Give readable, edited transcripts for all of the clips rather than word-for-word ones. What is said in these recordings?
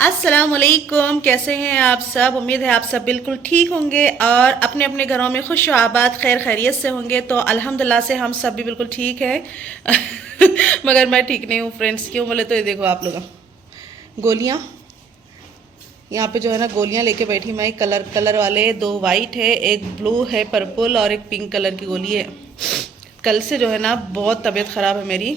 अस्सलामुअलैकुम, कैसे हैं आप सब। उम्मीद है आप सब बिल्कुल ठीक होंगे और अपने अपने घरों में खुश आबाद खैर खैरियत से होंगे। तो अल्हम्दुलिल्लाह से हम सब भी बिल्कुल ठीक है। मगर मैं ठीक नहीं हूँ फ्रेंड्स। क्यों बोले तो ये देखो आप लोग, गोलियाँ यहाँ पे जो है ना गोलियाँ लेके बैठी मैं। कलर कलर वाले दो वाइट है, एक ब्लू है, पर्पल और एक पिंक कलर की गोली है। कल से जो है ना बहुत तबीयत ख़राब है मेरी।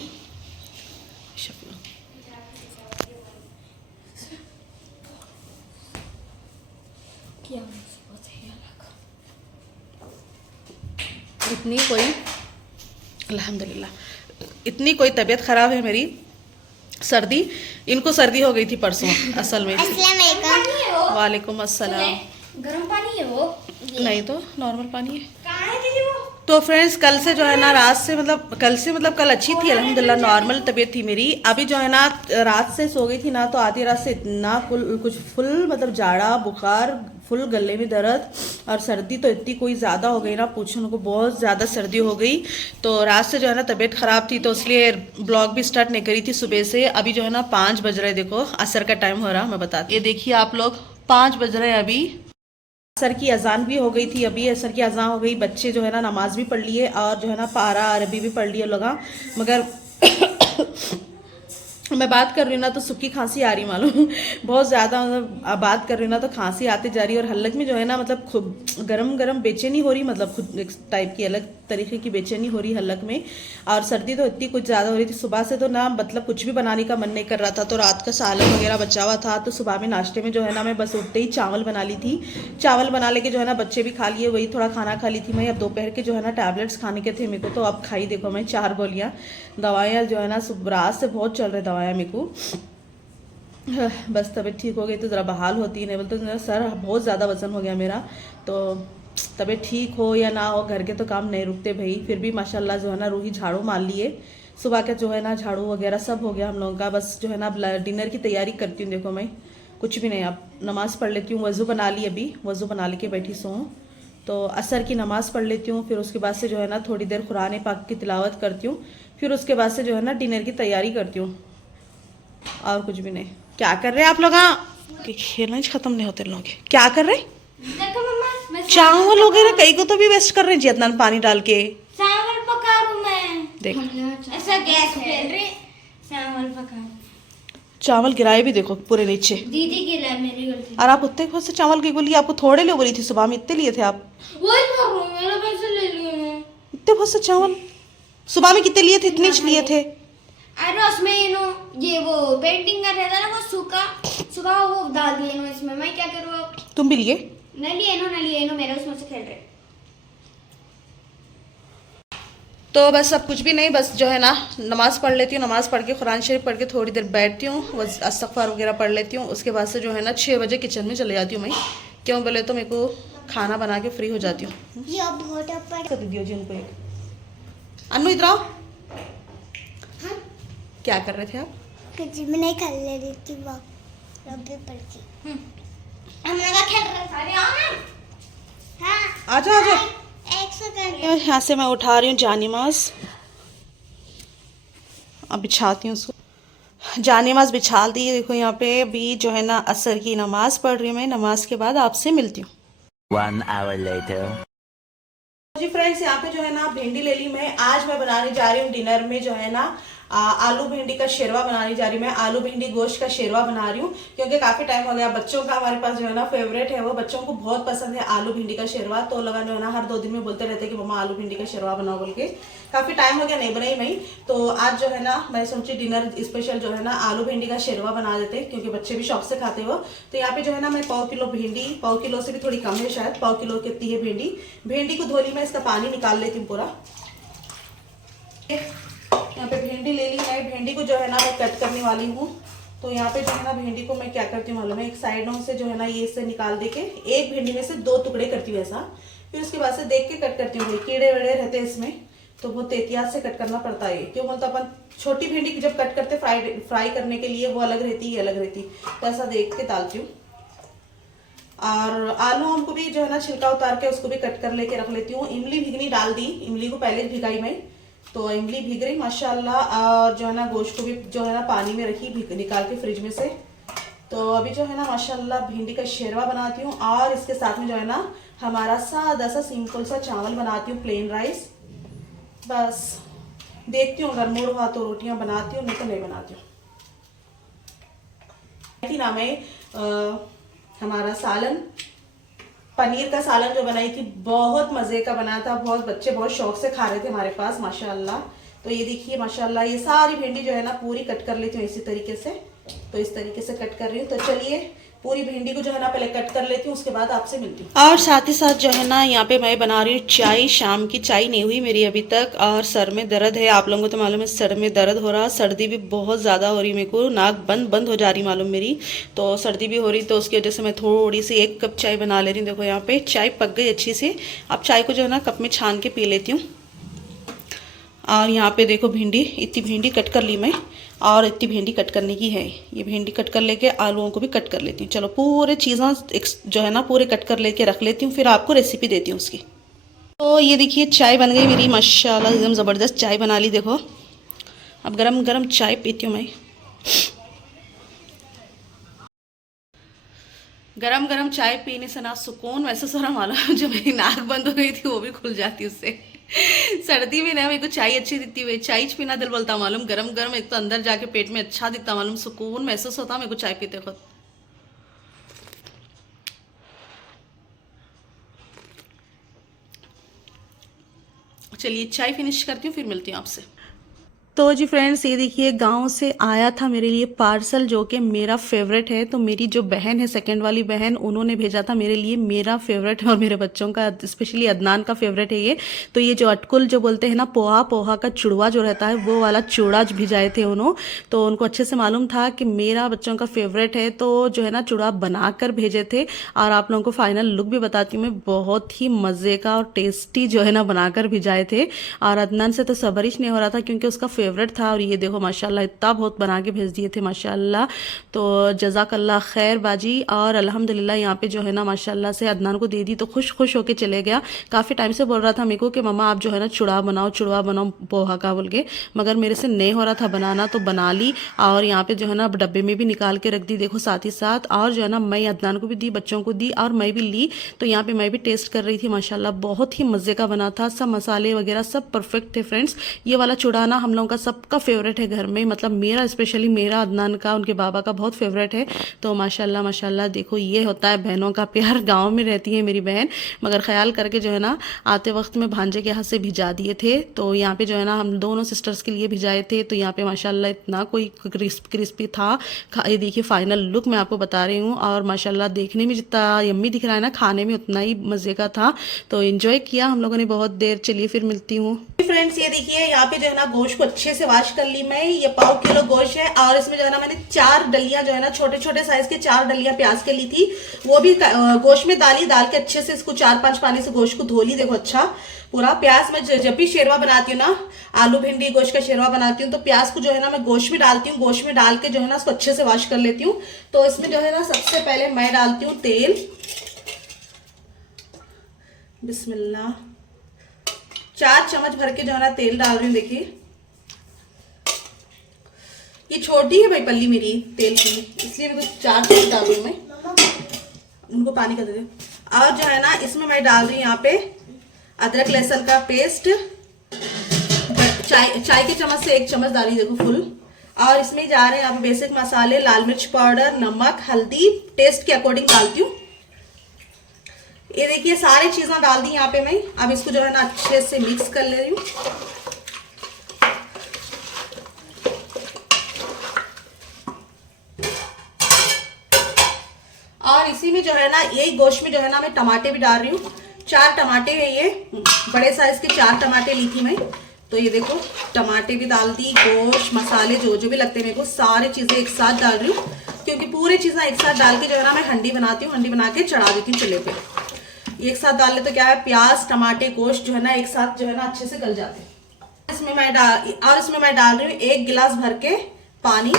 इतनी कोई अल्हम्दुलिल्लाह इतनी कोई तबीयत ख़राब है मेरी। सर्दी, इनको सर्दी हो गई थी परसों असल में। वालेकुम अस्सलाम। गर्म पानी है वो? नहीं तो नॉर्मल पानी है। कहाँ है दीदी वो? तो फ्रेंड्स कल से जो है ना रात से मतलब कल अच्छी थी अल्हम्दुलिल्लाह, नॉर्मल तबीयत थी मेरी। अभी जो है ना रात से सो गई थी ना, तो आधी रात से इतना फुल मतलब जाड़ा बुखार, फुल गले में दर्द और सर्दी तो इतनी कोई ज़्यादा हो गई ना, पूछो उनको, बहुत ज़्यादा सर्दी हो गई। तो रात से जो है ना तबीयत ख़राब थी, तो इसलिए ब्लॉग भी स्टार्ट नहीं करी थी सुबह से। अभी जो है ना 5 बज रहे, देखो असर का टाइम हो रहा, मैं बताती हूँ। ये देखिए आप लोग, 5 बज रहे हैं अभी। असर की अजान भी हो गई थी, अभी असर की अजान हो गई। बच्चे जो है ना नमाज भी पढ़ लिए और जो है ना पारा अरबी भी पढ़ लिए लगा। मगर मैं बात कर रही हूँ ना तो सूखी खांसी आ रही मालूम। बहुत ज़्यादा मतलब बात कर रही हूँ ना तो खांसी आती जा रही है। और हल्क में जो है ना मतलब खूब गरम गरम बेचैनी हो रही, मतलब खुद एक टाइप की अलग तरीके की बेचैनी हो रही हल्क में। और सर्दी तो इतनी कुछ ज़्यादा हो रही थी। सुबह से तो ना मतलब कुछ भी बनाने का मन नहीं कर रहा था। तो रात का सालन वगैरह बचा हुआ था, तो सुबह में नाश्ते में जो है ना मैं बस उठते ही चावल बना ली थी। चावल बना लेके जो है ना बच्चे भी खा लिए, वही थोड़ा खाना खा ली थी मैं। अब दोपहर के जो है ना टैबलेट्स खाने के थे मेरे को, तो अब खाई देखो मैं 4 गोलियाँ। दवाइयाँ जो है ना रात से बहुत चल रही दवाइयाँ मेरे को। बस तबीयत ठीक हो गई तो ज़रा बहाल होती है, नहीं बोलते तो सर बहुत ज़्यादा वज़न हो गया मेरा। तो तबीयत ठीक हो या ना हो, घर के तो काम नहीं रुकते भाई। फिर भी माशाल्लाह जो है ना रूही झाड़ू मार लिए, सुबह का जो है ना झाड़ू वगैरह सब हो गया हम लोगों का। बस जो है ना डिनर की तैयारी करती हूँ। देखो मैं कुछ भी नहीं, अब नमाज़ पढ़ लेती हूँ। वज़ू बना ली, अभी वज़ू बना लेके बैठी सो हूँ। तो असर की नमाज़ पढ़ लेती हूँ, फिर उसके बाद से जो है ना थोड़ी देर कुरान पाक की तिलावत करती हूँ। फिर उसके बाद से जो है ना डिनर की तैयारी करती हूँ, और कुछ भी नहीं। क्या कर रहे हैं आप लोग? कि खेलना खत्म नहीं होते लोग, क्या कर रहे हैं? देखो मम्मा, चावल वगैरह कई को तो भी वेस्ट कर रहे हैं जितना पानी डाल के। चावल पका रही हूँ मैं। देख ऐसा गैस फेल रही, चावल पका। चावल गिराए भी देखो पूरे नीचे। दीदी की ला, मेरी गलती। और आप उतने बहुत से चावल की गोली आपको थोड़े ले बोली थी, सुबह में इतने लिए थे आप। वही बोल रही हूँ, मेरे पैसे ले लिए मैं। इतने बहुत से चावल सुबह में कितने लिए थे? इतने लिए थे। अरे उसमें ये वो पेंटिंग कर रहा था ना, वो सूखा सूखा वो डाल दिए इन्होंने इसमें। मैं क्या करूँ अब? तुम भी लिए? नहीं लिए मेरे उसमें से खेल रहे। तो बस अब कुछ भी नहीं, बस जो है ना नमाज़ पढ़ लेती हूँ। नमाज़ पढ़ के कुरान शरीफ पढ़ के थोड़ी देर बैठती हूँ, इस्तग़फ़ार वगैरह पढ़ लेती हूँ। उसके बाद से जो है ना 6 बजे किचन में चले जाती हूँ मैं। क्यों बोले तो मेरे को खाना बना के फ्री हो जाती हूँ। दीदी जी उनको एक अन्नू इधर आओ। क्या कर रहे थे आप? कुछ भी नहीं, कर ले रही थी वो रबी पढ़ के। हमने कहा खेल रहे सारे आओ ना। हाँ आ जाओ आ जाओ। एक सेकंड। यहाँ से मैं उठा रही हूँ जानिमाज़, अब बिछाती हूँ उसको। जानिमाज़ बिछा दी। देखो यहाँ पे अभी जो है ना असर की नमाज़ पढ़ रही हूँ मैं। नमाज के बाद आपसे मिलती हूँ। 1 hour later. जी फ्रेंड्स, यहाँ पे जो है ना भिंडी ले ली मैं। आज मैं बनाने जा रही हूँ डिनर में जो है ना आलू भिंडी का शेरवा बनाने जा रही हूँ मैं। आलू भिंडी गोश्त का शेरवा बना रही हूँ, क्योंकि काफी टाइम हो गया। बच्चों का हमारे पास जो है ना फेवरेट है, वो बच्चों को बहुत पसंद है आलू भिंडी का शेरवा। तो लगा जो है ना हर 2 दिन में बोलते रहते हैं कि मम्मा आलू भिंडी का शेरवा बनाओ बोल के। काफी टाइम हो गया नहीं बनाई मैं। तो आज जो है ना मैं सोची डिनर स्पेशल जो है ना आलू भिंडी का शेरवा बना देते, क्योंकि बच्चे भी शौक से खाते हो। तो यहाँ पे जो है ना मैं 1/4 किलो भिंडी, 1/4 किलो से भी थोड़ी कम है शायद, 1/4 किलो कितनी है भिंडी। भिंडी को धो ली मैं, इसका पानी निकाल लेती हूँ पूरा। यहाँ पे भिंडी ले ली है। भिंडी को जो है ना मैं कट करने वाली हूँ। तो यहाँ पे जो है ना भिंडी को मैं क्या करती हूँ मालूम है, एक साइडों से जो है ना ये से निकाल दे के एक भिंडी में से 2 टुकड़े करती हूँ ऐसा। फिर उसके बाद से देख के कट करती हूँ। कीड़े वेड़े रहते हैं इसमें, तो बहुत एहतियात से कट करना पड़ता है। क्यों बोलते अपन छोटी भिंडी जब कट करते फ्राई करने के लिए वो अलग रहती है, अलग रहती, तो ऐसा देख के डालती हूँ। और आलू को भी जो है ना छिलका उतार के उसको भी कट कर लेके रख लेती हूँ। इमली भिगनी डाल दी, इमली को पहले भिगाई मैं, तो इमली भीग रही माशाल्लाह। और जो है ना गोश्त को भी जो है ना पानी में रखी निकाल के फ्रिज में से। तो अभी जो है ना माशाल्लाह भिंडी का शेरवा बनाती हूँ और इसके साथ में जो है ना हमारा सादा सा सिंपल सा चावल बनाती हूँ, प्लेन राइस। बस देखती हूँ, अगर मूड हुआ तो रोटियाँ बनाती हूँ, नहीं तो नहीं बनाती हूँ। थी ना मैं हमारा सालन, पनीर का सालन जो बनाई थी, बहुत मज़े का बना था, बहुत बच्चे बहुत शौक से खा रहे थे हमारे पास माशाल्लाह। तो ये देखिए माशाल्लाह, ये सारी भिंडी जो है ना पूरी कट कर लेती हूँ इसी तरीके से। तो इस तरीके से कट कर रही हूँ। तो चलिए पूरी भिंडी को जो है ना पहले कट कर लेती हूँ, उसके बाद आपसे मिलती हूँ। और साथ ही साथ जो है ना यहाँ पे मैं बना रही हूँ चाय। शाम की चाय नहीं हुई मेरी अभी तक, और सर में दर्द है। आप लोगों को तो मालूम है सर में दर्द हो रहा, सर्दी भी बहुत ज़्यादा हो रही मेरे को, नाक बंद हो जा रही मालूम मेरी। तो सर्दी भी हो रही, तो उसकी वजह से मैं थोड़ी सी 1 कप चाय बना ले रही हूँ। देखो यहाँ पे चाय पक गई अच्छी से। अब चाय को जो है ना कप में छान के पी लेती हूँ। और यहाँ पे देखो भिंडी, इतनी भिंडी कट कर ली मैं, और इतनी भिंडी कट करने की है। ये भिंडी कट कर लेके आलूओं को भी कट कर लेती हूँ। चलो पूरे चीज़ें जो है ना पूरे कट कर लेके रख लेती हूँ, फिर आपको रेसिपी देती हूँ उसकी। तो ये देखिए चाय बन गई मेरी माशाल्लाह, एकदम ज़बरदस्त चाय बना ली। देखो अब गरम गरम चाय पीती हूँ मैं। गरम गरम चाय पीने से ना सुकून महसूस हो रहा मालूम, जो मेरी नाक बंद हो गई थी वो भी खुल जाती उससे। सर्दी में ना मेरे को चाय अच्छी दिखती हुई, चाय पीना दिल बोलता मालूम, गरम गरम, एक तो अंदर जाके पेट में अच्छा दिखता मालूम, सुकून महसूस होता मेरे को चाय पीते खुद। चलिए चाय फिनिश करती हूँ, फिर मिलती हूँ आपसे। तो जी फ्रेंड्स, ये देखिए गांव से आया था मेरे लिए पार्सल, जो कि मेरा फेवरेट है। तो मेरी जो बहन है, सेकंड वाली बहन, उन्होंने भेजा था मेरे लिए। मेरा फेवरेट है और मेरे बच्चों का, स्पेशली अदनान का फेवरेट है ये। तो ये जो अटकुल जो बोलते हैं ना, पोहा का चूड़ा जो रहता है, वो वाला चूड़ा भिजाए थे उन्होंने। तो उनको अच्छे से मालूम था कि मेरा बच्चों का फेवरेट है, तो जो है ना चूड़ा बना कर भेजे थे। और आप लोगों को फाइनल लुक भी बताती हूँ मैं, बहुत ही मज़े का और टेस्टी जो है ना बनाकर भिजाए थे। और अदनान से तो सब्र ही नहीं हो रहा था, क्योंकि उसका फेवरेट था। और ये देखो माशाल्लाह इतना बहुत बना के भेज दिए थे माशाल्लाह। तो जज़ाकल्लाह खैर बाजी। और अल्हम्दुलिल्लाह यहाँ पे जो है ना माशाल्लाह से अदनान को दे दी, तो खुश होके चले गया। काफ़ी टाइम से बोल रहा था मेरे को कि मम्मा आप जो है ना चूड़ा बनाओ पोहा का बोल के, मगर मेरे से नहीं हो रहा था बनाना, तो बना ली। और यहाँ पे जो है ना डब्बे में भी निकाल के रख दी, देखो साथ ही साथ। और जो है ना मैं अदनान को भी दी, बच्चों को दी, और मैं भी ली। तो यहाँ पे मैं भी टेस्ट कर रही थी माशाल्लाह, बहुत ही मज़े का बना था। सब मसाले वगैरह सब परफेक्ट थे फ्रेंड्स। ये वाला चूड़ा ना हम लोगों का सबका फेवरेट है घर में, मतलब मेरा स्पेशली, मेरा अदनान का, उनके बाबा का बहुत फेवरेट है। तो माशाल्लाह देखो ये होता है बहनों का प्यार। गांव में रहती है मेरी बहन, मगर ख्याल करके जो है ना आते वक्त में भांजे के हाथ से भिजा दिए थे। तो यहाँ पे जो है ना हम दोनों सिस्टर्स के लिए भिजाए थे। तो यहाँ पे माशाल्लाह इतना कोई क्रिस्पी था। ये देखिए फाइनल लुक मैं आपको बता रही हूँ। और माशाल्लाह देखने में जितना यम्मी दिख रहा है ना, खाने में उतना ही मज़े का था। तो एंजॉय किया हम लोगों ने बहुत देर। चलिए फिर मिलती हूँ फ्रेंड्स। ये देखिए यहाँ पे जो है ना गोश्त को अच्छे से वॉश कर ली मैं। ये 1/2 किलो गोश्त है, और इसमें जो है ना मैंने 4 डलियां जो है ना छोटे छोटे साइज के 4 डलियां प्याज के ली थी, वो भी गोश्त में डाल के अच्छे से इसको 4-5 पानी से गोश्त को धो ली। देखो अच्छा पूरा प्याज, मैं जब भी शेरवा बनाती हूँ ना, आलू भिंडी गोश्त का शेरवा बनाती हूँ, तो प्याज को जो है ना मैं गोश्त में डालती हूँ। गोश्त में डाल के जो है ना उसको अच्छे से वॉश कर लेती हूँ। तो इसमें जो है ना सबसे पहले मैं डालती हूँ तेल, बिस्मिल्लाह। 4 चम्मच भर के जो है ना तेल डाल रही हूँ। देखिए ये छोटी है भाई पल्ली मेरी तेल की, इसलिए मेरे को 4 चम्मच डाल रही हूँ मैं। उनको पानी का दे दे। और जो है ना इसमें मैं डाल रही हूँ यहाँ पे अदरक लहसुन का पेस्ट, चाय के चम्मच से 1 चम्मच डाली, देखो फुल। और इसमें जा रहे हैं यहाँ पे बेसिक मसाले, लाल मिर्च पाउडर, नमक, हल्दी, टेस्ट के अकॉर्डिंग डालती हूँ। ये देखिए सारी चीजें डाल दी यहाँ पे मैं। अब इसको जो है ना अच्छे से मिक्स कर ले रही हूँ। और इसी में जो है ना यही गोश्त में जो है ना मैं टमाटे भी डाल रही हूँ। 4 टमाटे है, ये बड़े साइज के 4 टमाटे ली थी मैं। तो ये देखो टमाटे भी डाल दी, गोश्त, मसाले जो भी लगते हैं मेरे को, सारी चीजें एक साथ डाल रही हूँ। क्योंकि पूरी चीजें एक साथ डाल के जो है ना मैं हंडी बनाती हूँ, हंडी बना के चढ़ा देती हूँ चूल्हे पे। एक साथ डाल ले तो क्या है, प्याज टमाटे गोश्त जो है ना एक साथ जो है ना अच्छे से गल जाते हैं। इसमें मैं डाल रही हूँ 1 गिलास भर के पानी।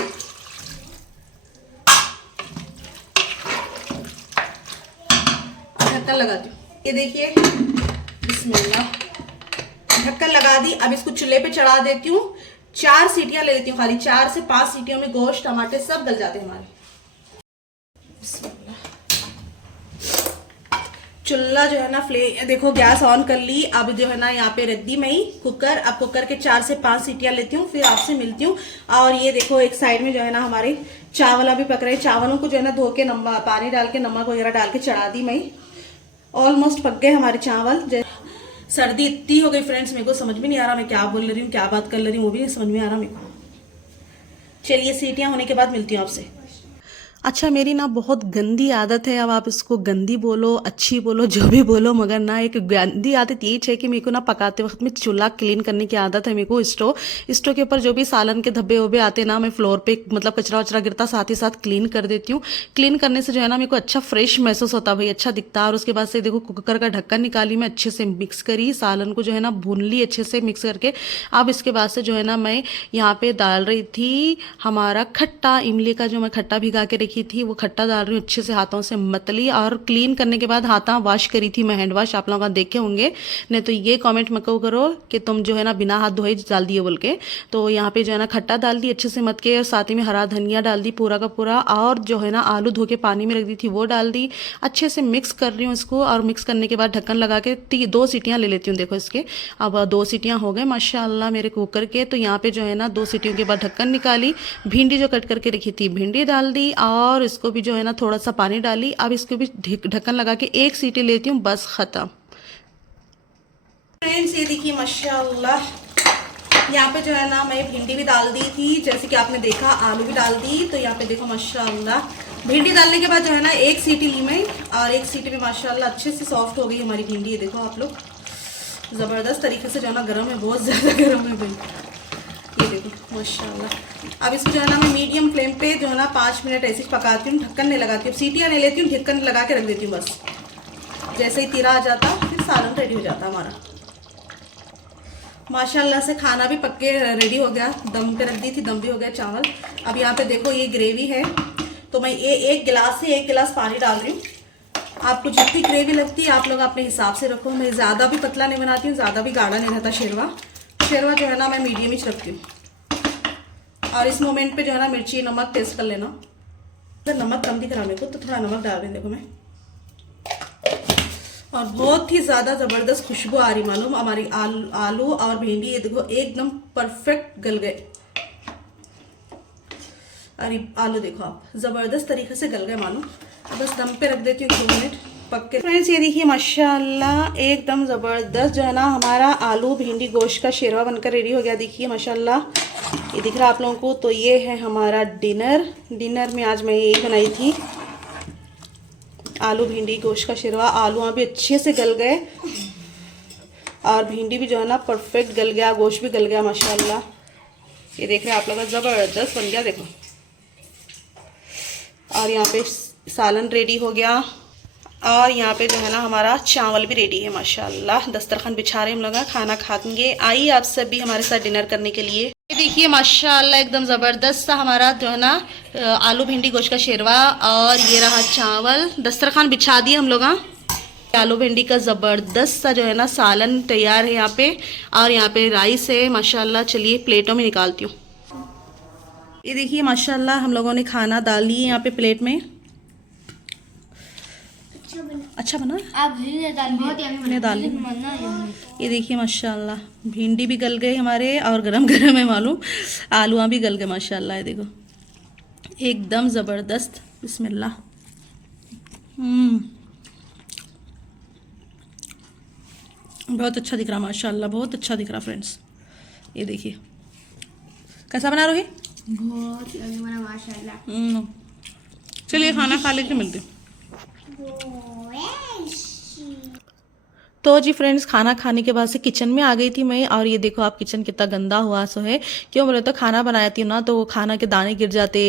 ढक्कन लगाती हूँ। ये देखिए बिस्मिल्लाह, ढक्कन लगा दी। अब इसको चूल्हे पे चढ़ा देती हूँ। 4 सीटियां ले लेती हूँ खाली, 4 से 5 सीटियों में गोश्त टमाटे सब गल जाते हैं हमारे। चूल्हा जो है ना देखो गैस ऑन कर ली। अब जो है ना यहाँ पे रख दी मैं कुकर। अब कुकर के 4 से 5 सीटियां लेती हूँ, फिर आपसे मिलती हूँ। और ये देखो एक साइड में जो है ना हमारे चावल अभी पक रहे हैं। चावलों को जो है ना धो के पानी डाल के नमक वगैरह डाल के चढ़ा दी मैं। ऑलमोस्ट पक गए हमारे चावल। सर्दी इतनी हो गई फ्रेंड्स, मेरे को समझ में नहीं आ रहा मैं क्या बोल रही हूँ, क्या बात कर रही हूँ, वो भी नहीं समझ में आ रहा मेरे को। चलिए सीटियां होने के बाद मिलती हूँ आपसे। अच्छा, मेरी ना बहुत गंदी आदत है, अब आप इसको गंदी बोलो अच्छी बोलो जो भी बोलो, मगर ना एक गंदी आदत ये है कि मेरे को ना पकाते वक्त में चूल्हा क्लीन करने की आदत है। मेरे को स्टोव के ऊपर जो भी सालन के धब्बे वब्बे आते ना, मैं फ्लोर पे मतलब कचरा वचरा गिरता साथ ही साथ क्लीन कर देती हूँ। क्लीन करने से जो है ना मेरे को अच्छा फ्रेश महसूस होता, भाई अच्छा दिखता। और उसके बाद से देखो कुकर का ढक्कन निकाली मैं, अच्छे से मिक्स करी, सालन को जो है ना भून ली अच्छे से मिक्स करके। अब इसके बाद से जो है ना मैं यहाँ पे डाल रही थी हमारा खट्टा, इमली का जो मैं खट्टा भिगा के रखी थी वो खट्टा डाल रही हूँ। अच्छे से हाथों से मत ली और क्लीन करने के बाद हाथ वॉश करी थी मैं, हैंड वॉश। आप लोगों का देखे होंगे, नहीं तो ये कमेंट मत करो कि तुम जो है ना बिना हाथ धोए डाल दिए बोल के। तो यहाँ पे जो है ना खट्टा डाल दी अच्छे से मत के, और साथ ही में हरा धनिया डाल दी पूरा का पूरा, और जो है ना आलू धो के पानी में रख दी थी वो डाल दी। अच्छे से मिक्स कर रही हूँ इसको, और मिक्स करने के बाद ढक्कन लगा के 2 सीटियाँ ले लेती हूँ। देखो इसके अब 2 सीटियाँ हो गए माशाल्लाह मेरे कुकर के। तो यहाँ पे जो है ना 2 सीटियों के बाद ढक्कन निकाली, भिंडी जो कट करके रखी थी भिंडी डाल दी, और इसको भी जो है ना थोड़ा सा पानी डाली। अब इसको भी ढक्कन लगा के 1 सीटी लेती हूँ, बस खत्म। फ्रेंड्स ये देखिए माशाल्लाह, यहाँ पे जो है ना मैं भिंडी भी डाल दी थी, जैसे कि आपने देखा आलू भी डाल दी। तो यहाँ पे देखो माशाल्लाह भिंडी डालने के बाद जो है ना 1 सीटी ली मैं, और 1 सीटी में माशाल्लाह अच्छे से सॉफ्ट हो गई हमारी भिंडी। ये देखो आप लोग, ज़बरदस्त तरीके से जो है ना गर्म है, बहुत ज़्यादा गर्म है भाई, ये देखो माशाल्लाह। अब इसको जो है ना मैं मीडियम फ्लेम पे जो है ना 5 मिनट ऐसे पकाती हूँ, ढक्कन नहीं लगाती हूँ, सीटियाँ नहीं लेती हूँ, ढक्कन लगा के रख देती हूँ बस। जैसे ही तीरा आ जाता फिर सालन रेडी हो जाता हमारा। माशाल्लाह से खाना भी पक के रेडी हो गया, दम पे रख दी थी, दम भी हो गया चावल। अब यहाँ पे देखो ये ग्रेवी है, तो मैं ये 1 गिलास से 1 गिलास पानी डाल रही हूँ। आपको जितनी ग्रेवी लगती है आप लोग अपने हिसाब से रखो। मैं ज़्यादा भी पतला नहीं बनाती हूँ, ज़्यादा भी गाढ़ा नहीं रहता शेरवा जो है ना मैं मीडियम ही रखती हूँ। और इस मोमेंट पे जो है ना मिर्ची नमक टेस्ट कर लेना। तो नमक कम दिख रहा मेरे को, तो थोड़ा नमक डाल रही हूँ देखो मैं। और बहुत ही ज़्यादा ज़बरदस्त खुशबू आ रही मालूम, हमारी आलू और भिंडी ये देखो एकदम परफेक्ट गल गए। अरे आलू देखो आप ज़बरदस्त तरीके से गल गए मालूम। बस दम पे रख देती हूँ 2 मिनट पक के। फ्रेंड्स ये देखिए माशाल्लाह एकदम ज़बरदस्त जो है ना हमारा आलू भिंडी गोश्त का शेरवा बनकर रेडी हो गया। देखिए माशाल्लाह, ये दिख रहा आप लोगों को। तो ये है हमारा डिनर में आज मैं यही बनाई थी, आलू भिंडी गोश्त का शेरवा। आलू भी अच्छे से गल गए और भिंडी भी जो है ना परफेक्ट गल गया, गोश्त भी गल गया माशाल्लाह। ये देख रहे हैं आप लोग, ज़बरदस्त बन गया देखो। और यहाँ पे सालन रेडी हो गया, और यहाँ पे जो है ना हमारा चावल भी रेडी है माशाल्लाह। दस्तरखान बिछा रहे हम लोग, खाना खाएंगे। आइए आप सब भी हमारे साथ डिनर करने के लिए। ये देखिए माशाल्लाह एकदम ज़बरदस्त सा हमारा जो है ना आलू भिंडी गोश्त का शेरवा, और ये रहा चावल। दस्तरखान बिछा दिए हम लोग। आलू भिंडी का ज़बरदस्त सा जो है ना सालन तैयार है यहाँ पे, और यहाँ पे राइस है माशाल्लाह। चलिए प्लेटों में निकालती हूँ। ये देखिए माशाल्लाह हम लोगों ने खाना डाल लिए यहाँ पे प्लेट में। अच्छा बना, आप बहुत मैंने डाल ली। ये देखिए माशाल्लाह भिंडी भी गल गई हमारे, और गरम गरम है मालूम, आलूआ भी गल गए माशाल्लाह। ये देखो एकदम ज़बरदस्त, बिस्मिल्लाह। बहुत अच्छा दिख रहा माशाल्लाह, बहुत अच्छा दिख रहा फ्रेंड्स। ये देखिए कैसा बना रोही, बहुत बना माशाल्लाह। चलिए खाना खा लेके मिलते हैं। तो जी फ्रेंड्स खाना खाने के बाद से किचन में आ गई थी मैं, और ये देखो आप किचन कितना गंदा हुआ सो है। क्यों बोले तो खाना बनाया थी ना, तो वो खाना के दाने गिर जाते,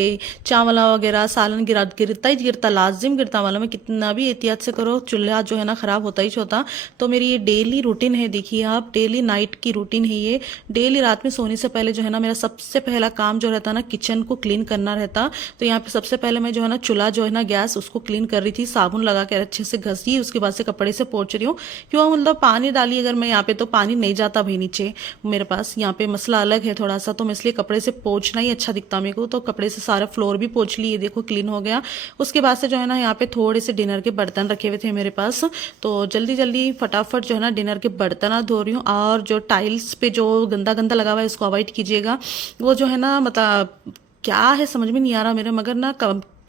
चावला वगैरह सालन गिरता ही गिरता, लाजिम गिरता वाला में। कितना भी एहतियात से करो चूल्हा जो है ना ख़राब होता ही होता। तो मेरी ये डेली रूटीन है, देखिए आप, डेली नाइट की रूटीन है ये। डेली रात में सोने से पहले जो है ना मेरा सबसे पहला काम जो रहता ना किचन को क्लीन करना रहता। तो यहाँ पे सबसे पहले मैं जो है ना चूल्हा जो है ना गैस उसको क्लीन कर रही थी, साबुन लगा कर अच्छे से घसी, उसके बाद से कपड़े से पोंछ रही हूँ। क्यों जो मतलब पानी डाली अगर मैं यहाँ पे तो पानी नहीं जाता भाई नीचे मेरे पास। यहाँ पे मसला अलग है थोड़ा सा, तो मैं इसलिए कपड़े से पोंछना ही अच्छा दिखता मेरे को, तो कपड़े से सारा फ्लोर भी पोंछ ली, ये देखो क्लीन हो गया। उसके बाद से जो है ना यहाँ पे थोड़े से डिनर के बर्तन रखे हुए थे मेरे पास, तो जल्दी जल्दी फटाफट जो है ना डिनर के बर्तन धो रही हूँ। और जो टाइल्स पे जो गंदा गंदा लगा हुआ है उसको अवॉइड कीजिएगा, वो जो है ना मतलब क्या है समझ में नहीं आ रहा मेरे, मगर ना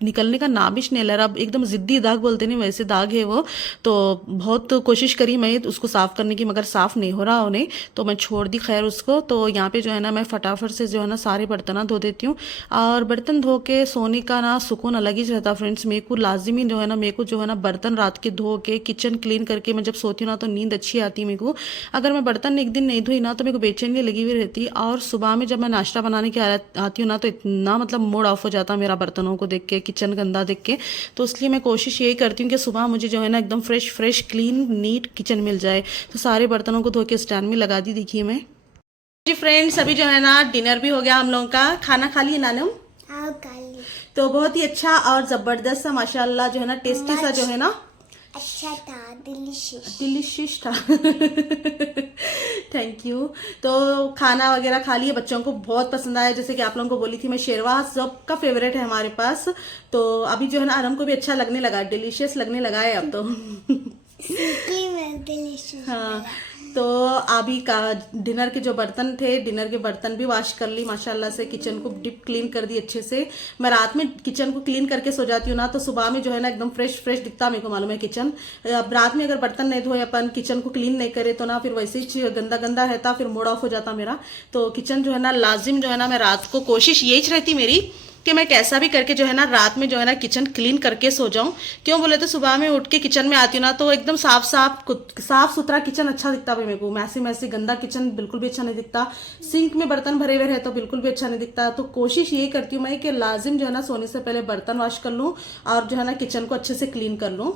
निकलने का नाबिश नहीं ले रहा। अब एकदम जिद्दी दाग बोलते नहीं वैसे दाग है वो, तो बहुत कोशिश करी मैं उसको साफ़ करने की, मगर साफ़ नहीं हो रहा उन्हें, तो मैं छोड़ दी खैर उसको। तो यहाँ पे जो है ना मैं फटाफट से जो है ना सारे बर्तन धो देती हूँ। और बर्तन धो के सोने का ना सुकून अलग ही रहता फ्रेंड्स। मेरे को लाजिमी जो है ना, मेरे को जो है ना बर्तन रात के धो के किचन क्लीन करके मैं जब सोती हूँ ना तो नींद अच्छी आती है मेरे को। अगर मैं बर्तन एक दिन नहीं धोई ना तो मेरे को बेचैनी लगी हुई रहती। और सुबह में जब मैं नाश्ता बनाने की आती हूँ ना तो इतना मतलब मूड ऑफ हो जाता मेरा बर्तनों को देख के, किचन गंदा देख के। तो इसलिए मैं कोशिश यही करती हूँ कि सुबह मुझे जो है ना एकदम फ्रेश क्लीन नीट किचन मिल जाए। तो सारे बर्तनों को धो के स्टैंड में लगा दी, देखिए मैं। जी फ्रेंड्स, अभी जो है ना डिनर भी हो गया हम लोगों का। खाना खा लिए नानम? हाँ काली तो बहुत ही अच्छा और ज़बरदस्त सा माशाल्लाह जो है ना टेस्टी सा जो है ना अच्छा था, डिलीशियस था। Thank you. तो खाना वगैरह खा लिए, बच्चों को बहुत पसंद आया। जैसे कि आप लोगों को बोली थी मैं, शेरवा सबका फेवरेट है हमारे पास। तो अभी जो है ना आरम को भी अच्छा लगने लगा, डिलीशियस लगने लगा है अब तो। डिलीशियस। हाँ, तो अभी का डिनर के जो बर्तन थे, डिनर के बर्तन भी वॉश कर ली माशाल्लाह से। किचन को डीप क्लीन कर दी अच्छे से। मैं रात में किचन को क्लीन करके सो जाती हूँ ना, तो सुबह में जो है ना एकदम फ्रेश दिखता मेरे को मालूम है किचन। अब रात में अगर बर्तन नहीं धोए अपन, किचन को क्लीन नहीं करे तो ना फिर वैसे ही गंदा रहता, फिर मूड ऑफ हो जाता मेरा। तो किचन जो है ना लाजिम जो है ना मैं रात को कोशिश यही रहती मेरी कि मैं कैसा भी करके जो है ना रात में जो है ना किचन क्लीन करके सो जाऊं। क्यों बोले तो सुबह में उठ के किचन में आती हूँ ना तो एकदम साफ सुथरा किचन अच्छा दिखता है मेरे को। मैसी गंदा किचन बिल्कुल भी अच्छा नहीं दिखता। सिंक में बर्तन भरे हुए रहे तो बिल्कुल भी अच्छा नहीं दिखता। तो कोशिश ये करती हूँ मैं कि लाजिम जो है ना सोने से पहले बर्तन वॉश कर लूँ और जो है ना किचन को अच्छे से क्लीन कर लूँ।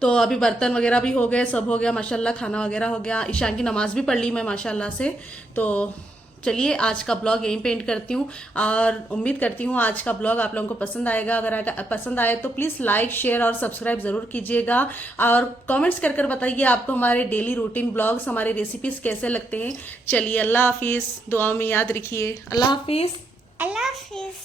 तो अभी बर्तन वगैरह भी हो गए, सब हो गया माशाल्लाह, खाना वगैरह हो गया, ईशान की नमाज भी पढ़ ली मैं माशाल्लाह से। तो चलिए आज का ब्लॉग यहीं पे एंड करती हूँ और उम्मीद करती हूँ आज का ब्लॉग आप लोगों को पसंद आएगा। अगर पसंद आए तो प्लीज़ लाइक शेयर और सब्सक्राइब ज़रूर कीजिएगा और कमेंट्स कर बताइए आपको हमारे डेली रूटीन ब्लॉग्स, हमारे रेसिपीज़ कैसे लगते हैं। चलिए अल्लाह हाफिज़, दुआ में याद रखिए। अल्लाह हाफिज़। अल्लाह हाफिज।